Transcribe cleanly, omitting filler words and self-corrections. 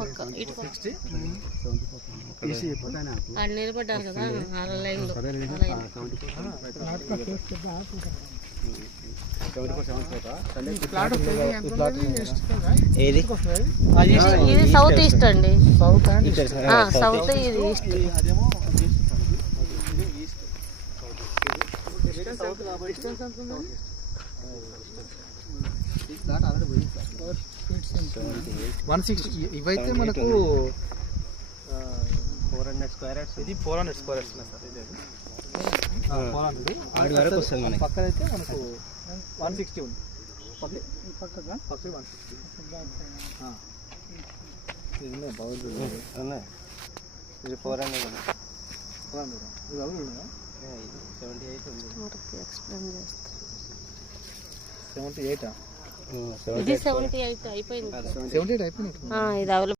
పక్క ఇటు పక్క ఆడ నిలబడ్డారు కదా ఆ లైన్లో ఇది సౌత్ ఈస్ట్ అండి. సౌత్ ఇది ఈస్ట్. ఇవైతే మనకు 400 స్క్వేర్ యార్డ్స్. ఇది 400 స్క్వేర్ యార్డ్స్ సార్. ఇది 400 వస్తుంది. పక్కన అయితే మనకు 160 ఉంది. పక్కన 160. ఇది బాగుంది. ఇది 400 ఉంది. 400 ఇది అవును. 78 ఉంది. ఎక్స్ప్లెయిన్ చేస్తా. 78 ఇది 78 అయిపోయింది. 78 అయిపోయింది. ఇది అవైలబుల్.